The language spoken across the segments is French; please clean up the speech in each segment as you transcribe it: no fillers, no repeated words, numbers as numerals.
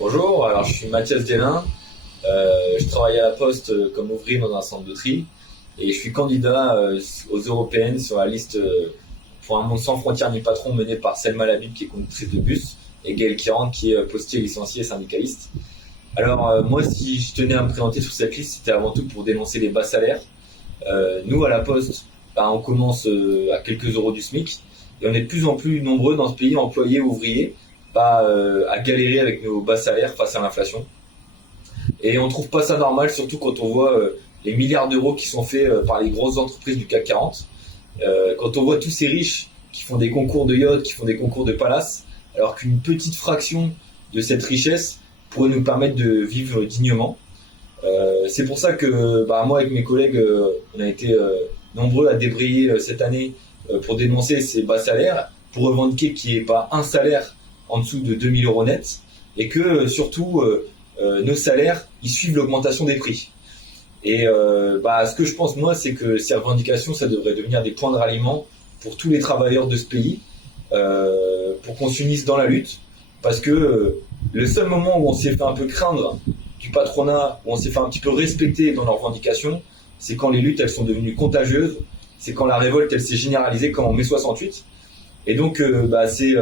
Bonjour, alors je suis Mathias Délin, je travaille à la Poste comme ouvrier dans un centre de tri et je suis candidat aux européennes sur la liste pour un monde sans frontières ni patron menée par Selma Labib qui est conductrice de bus et Gaël Kirand qui est postier licencié et syndicaliste. Alors moi si je tenais à me présenter sur cette liste c'était avant tout pour dénoncer les bas salaires. Nous à la Poste on commence à quelques euros du SMIC et on est de plus en plus nombreux dans ce pays employés ouvriers à galérer avec nos bas salaires face à l'inflation. Et on trouve pas ça normal, surtout quand on voit les milliards d'euros qui sont faits par les grosses entreprises du CAC 40. Quand on voit tous ces riches qui font des concours de yachts, qui font des concours de palaces, alors qu'une petite fraction de cette richesse pourrait nous permettre de vivre dignement. C'est pour ça que moi avec mes collègues, on a été nombreux à débrayer cette année pour dénoncer ces bas salaires, pour revendiquer qu'il n'y ait pas un salaire en dessous de 2000 euros net, et que surtout nos salaires ils suivent l'augmentation des prix. Et ce que je pense moi, c'est que ces revendications, ça devrait devenir des points de ralliement pour tous les travailleurs de ce pays, pour qu'on s'unisse dans la lutte, parce que le seul moment où on s'est fait un peu craindre du patronat, où on s'est fait un petit peu respecter dans nos revendications, c'est quand les luttes elles sont devenues contagieuses, c'est quand la révolte elle s'est généralisée comme en mai 68. Et donc c'est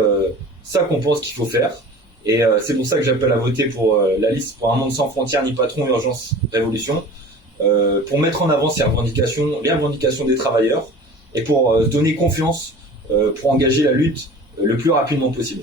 ça qu'on pense qu'il faut faire. Et c'est pour ça que j'appelle à voter pour la liste pour un monde sans frontières ni patron, urgence, révolution, pour mettre en avant ces revendications, les revendications des travailleurs, et pour se donner confiance pour engager la lutte le plus rapidement possible.